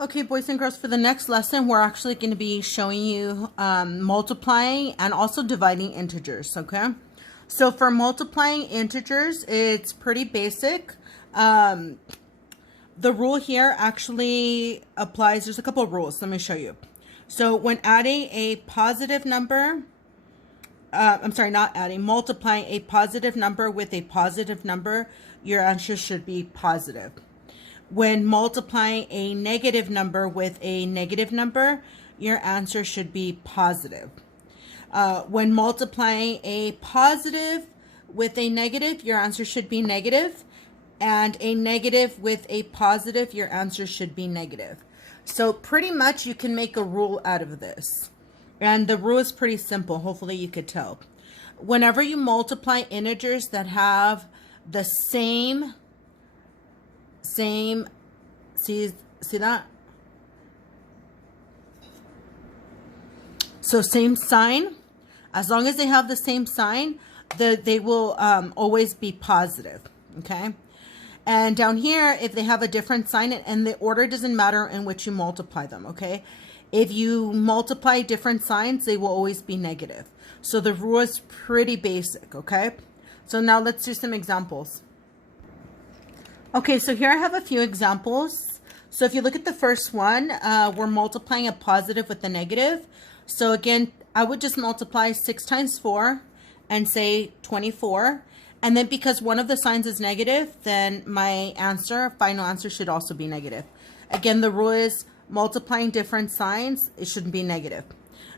Okay, boys and girls, for the next lesson, we're actually going to be showing you multiplying and also dividing integers, okay? So for multiplying integers, it's pretty basic. The rule here actually applies. There's a couple of rules. Let me show you. So when adding a positive number, multiplying a positive number with a positive number, your answer should be positive. When multiplying a negative number with a negative number, your answer should be positive. When multiplying a positive with a negative, your answer should be negative. And a negative with a positive, your answer should be negative. So pretty much you can make a rule out of this. And the rule is pretty simple. Hopefully you could tell. Whenever you multiply integers that have the same, see that? So same sign, as long as they have the same sign, they will always be positive, okay? And down here, if they have a different sign, and the order doesn't matter in which you multiply them, okay? If you multiply different signs, they will always be negative. So the rule is pretty basic, okay? So now let's do some examples. Okay, so here I have a few examples. So if you look at the first one, we're multiplying a positive with a negative. So again, I would just multiply 6 times 4 and say 24. And then because one of the signs is negative, then my final answer should also be negative. Again, the rule is multiplying different signs, it shouldn't be negative.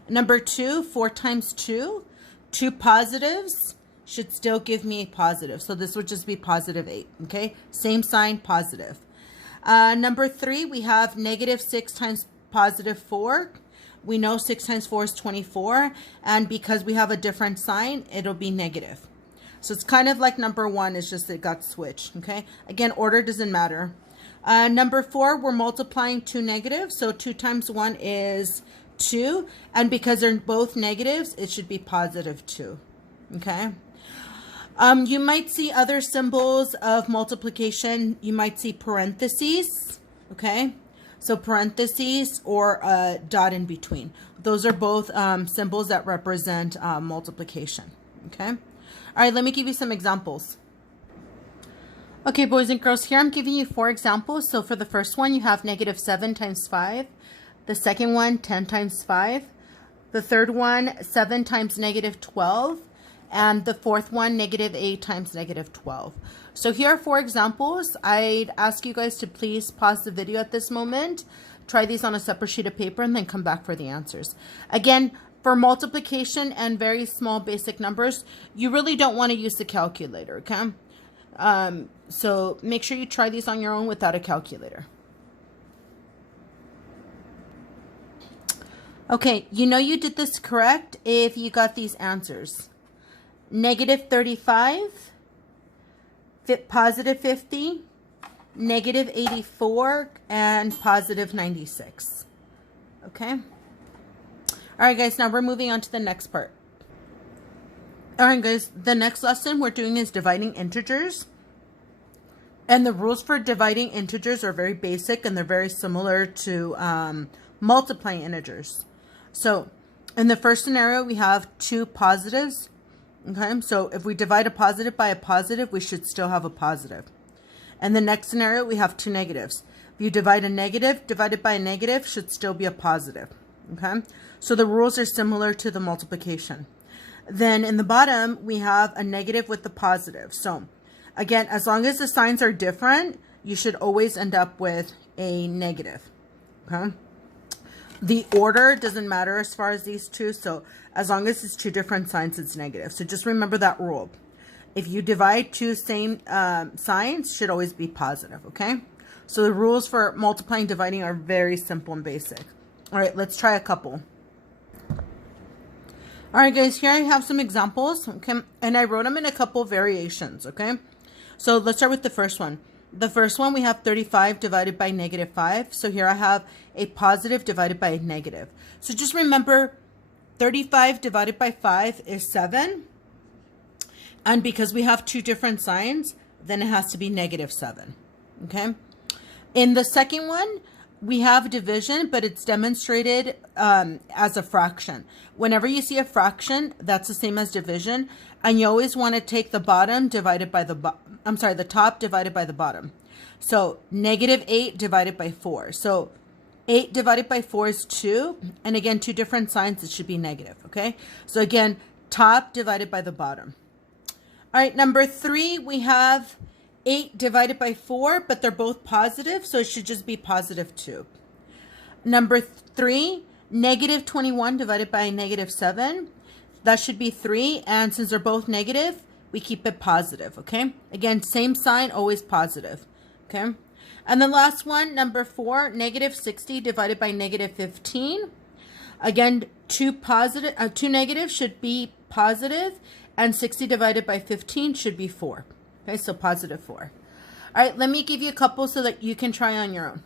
Number 2, 4 times 2, 2 positives should still give me a positive. So this would just be positive 8, okay? Same sign, positive. Number 3, we have negative 6 times positive 4. We know 6 times 4 is 24. And because we have a different sign, it'll be negative. So it's kind of like number 1, it's just it got switched, okay? Again, order doesn't matter. Number 4, we're multiplying 2 negatives. So 2 times 1 is 2. And because they're both negatives, it should be positive 2, okay? You might see other symbols of multiplication. You might see parentheses, okay? So parentheses or a dot in between. Those are both symbols that represent multiplication, okay? All right, let me give you some examples. Okay, boys and girls, here I'm giving you 4 examples. So for the first one, you have negative 7 times 5. The second one, 10 times 5. The third one, 7 times negative 12. And the fourth one, negative 8 times negative 12. So here are 4 examples. I'd ask you guys to please pause the video at this moment. Try these on a separate sheet of paper and then come back for the answers. Again, for multiplication and very small basic numbers, you really don't want to use the calculator, okay? So make sure you try these on your own without a calculator. Okay, you know you did this correct if you got these answers. Negative 35, positive 50, negative 84, and positive 96. Okay? All right, guys, now we're moving on to the next part. All right, guys, the next lesson we're doing is dividing integers. And the rules for dividing integers are very basic, and they're very similar to multiplying integers. So in the first scenario, we have 2 positives. Okay, so if we divide a positive by a positive, we should still have a positive. And the next scenario, we have 2 negatives. If you divide a negative divided by a negative, should still be a positive. Okay, so the rules are similar to the multiplication. Then in the bottom, we have a negative with the positive. So again, as long as the signs are different, you should always end up with a negative. Okay. The order doesn't matter as far as these two. So as long as it's 2 different signs, it's negative. So just remember that rule. If you divide 2 same signs, should always be positive, okay? So the rules for multiplying, dividing are very simple and basic. All right, let's try a couple. All right, guys, here I have some examples, okay? And I wrote them in a couple variations, okay? So let's start with the first one. The first one, we have 35 divided by negative 5. So here I have a positive divided by a negative. So just remember, 35 divided by 5 is 7. And because we have 2 different signs, then it has to be negative 7. Okay? In the second one, we have division, but it's demonstrated as a fraction. Whenever you see a fraction, that's the same as division. And you always want to take the bottom divided by the the top divided by the bottom. So -8 divided by 4. So 8 divided by 4 is 2. And again, two different signs, it should be negative, okay? So again, top divided by the bottom. All right, number 3, we have 8 divided by 4, but they're both positive, so it should just be positive 2. Number 3, -21 divided by -7. That should be 3, and since they're both negative, we keep it positive, okay? Again, same sign, always positive, okay? And the last one, number 4, -60 divided by -15. Again, two negatives should be positive, and 60 divided by 15 should be 4. Okay, so positive 4. All right, let me give you a couple so that you can try on your own.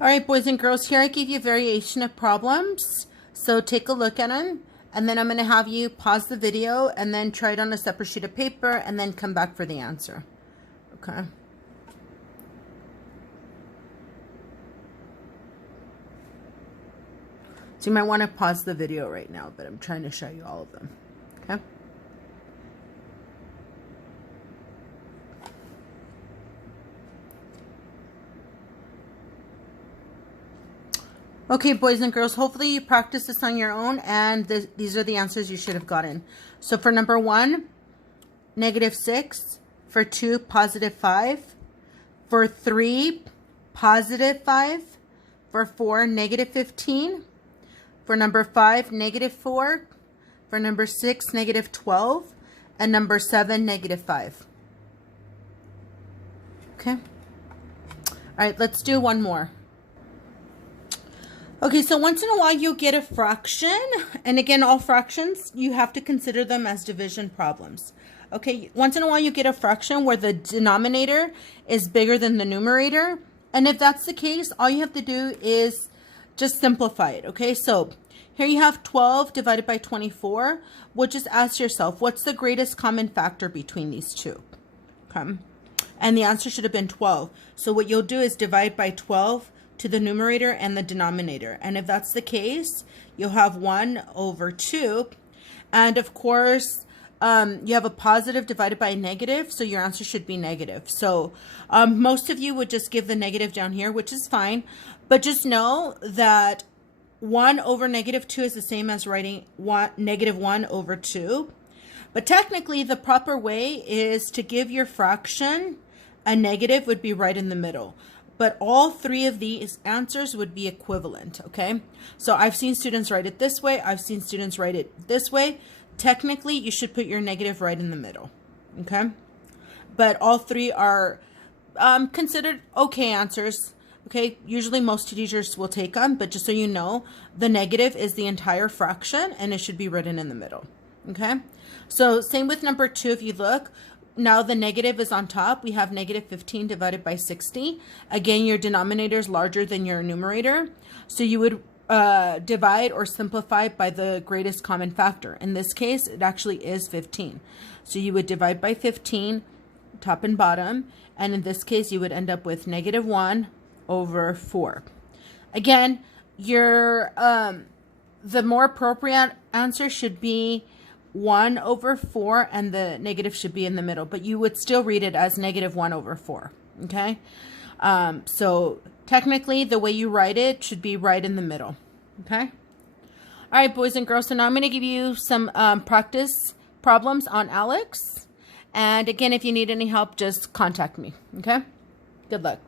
All right, boys and girls, here I give you a variation of problems. So take a look at them, and then I'm going to have you pause the video and then try it on a separate sheet of paper and then come back for the answer. Okay. So you might want to pause the video right now, but I'm trying to show you all of them. Okay. Okay, boys and girls, hopefully you practice this on your own, and these are the answers you should have gotten. So for number 1, -6. For 2, +5. For 3, +5. For 4, -15. For number 5, -4. For number 6, -12. And number 7, -5. Okay. All right, let's do one more. Okay, so once in a while you'll get a fraction, and again, all fractions, you have to consider them as division problems. Okay, once in a while you get a fraction where the denominator is bigger than the numerator, and if that's the case, all you have to do is just simplify it, okay? So here you have 12 divided by 24. Well, just ask yourself, what's the greatest common factor between these two? Okay, and the answer should have been 12. So what you'll do is divide by 12 to the numerator and the denominator. And if that's the case, you'll have 1/2. And of course, you have a positive divided by a negative, so your answer should be negative. So most of you would just give the negative down here, which is fine. But just know that 1/-2 is the same as writing -1/2. But technically, the proper way is to give your fraction a negative would be right in the middle. But all 3 of these answers would be equivalent, okay? So I've seen students write it this way. I've seen students write it this way. Technically, you should put your negative right in the middle, okay? But all 3 are considered okay answers, okay? Usually most teachers will take them, but just so you know, the negative is the entire fraction, and it should be written in the middle, okay? So same with number 2, if you look. Now the negative is on top. We have -15 divided by 60. Again, your denominator is larger than your numerator. So you would divide or simplify by the greatest common factor. In this case, it actually is 15. So you would divide by 15, top and bottom. And in this case, you would end up with -1/4. Again, your the more appropriate answer should be 1/4, and the negative should be in the middle, but you would still read it as -1/4, okay? So technically, the way you write it should be right in the middle, okay? All right, boys and girls, so now I'm going to give you some practice problems on Alex. And again, if you need any help, just contact me, okay? Good luck.